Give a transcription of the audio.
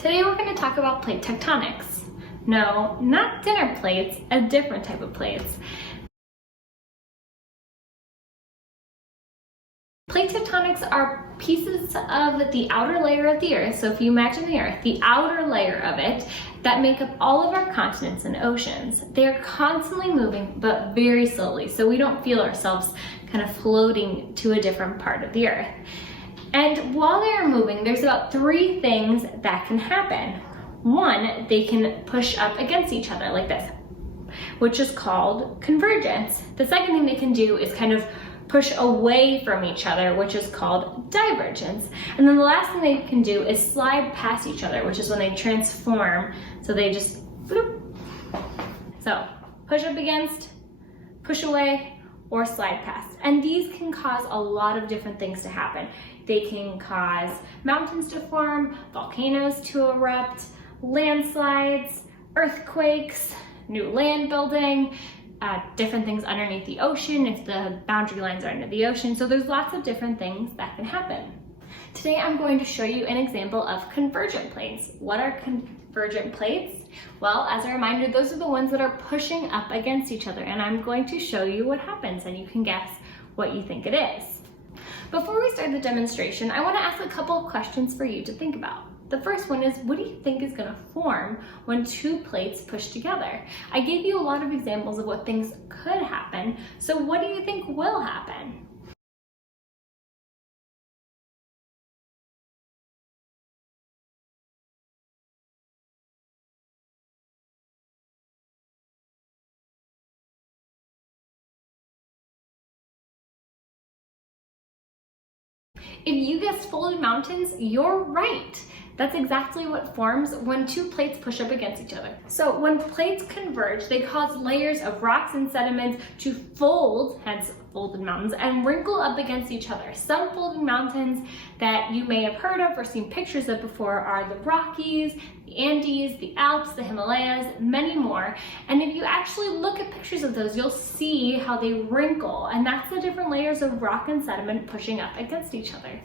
Today we're going to talk about plate tectonics. No, not dinner plates, a different type of plates. Plate tectonics are pieces of the outer layer of the Earth, so if you imagine the Earth, the outer layer of it, that make up all of our continents and oceans. They're constantly moving, but very slowly, so we don't feel ourselves kind of floating to a different part of the Earth. And while they are moving, there's about three things that can happen. One, they can push up against each other like this, which is called convergence. The second thing they can do is kind of push away from each other, which is called divergence. And then the last thing they can do is slide past each other, which is when they transform. So they just, bloop. So push up against, push away, or slide past. And these can cause a lot of different things to happen. They can cause mountains to form, volcanoes to erupt, landslides, earthquakes, new land building, different things underneath the ocean if the boundary lines are under the ocean. So there's lots of different things that can happen. Today I'm going to show you an example of convergent plates. What are convergent plates? Well, as a reminder, those are the ones that are pushing up against each other, and I'm going to show you what happens and you can guess what you think it is. Before we start the demonstration, I want to ask a couple of questions for you to think about. The first one is, what do you think is going to form when two plates push together? I gave you a lot of examples of what things could happen, so what do you think will happen? If you guessed folded mountains, you're right. That's exactly what forms when two plates push up against each other. So when plates converge, they cause layers of rocks and sediments to fold, hence folded mountains, and wrinkle up against each other. Some folded mountains that you may have heard of or seen pictures of before are the Rockies, the Andes, the Alps, the Himalayas, many more. And if you actually look at pictures of those, you'll see how they wrinkle, and that's the different layers of rock and sediment pushing up against each other.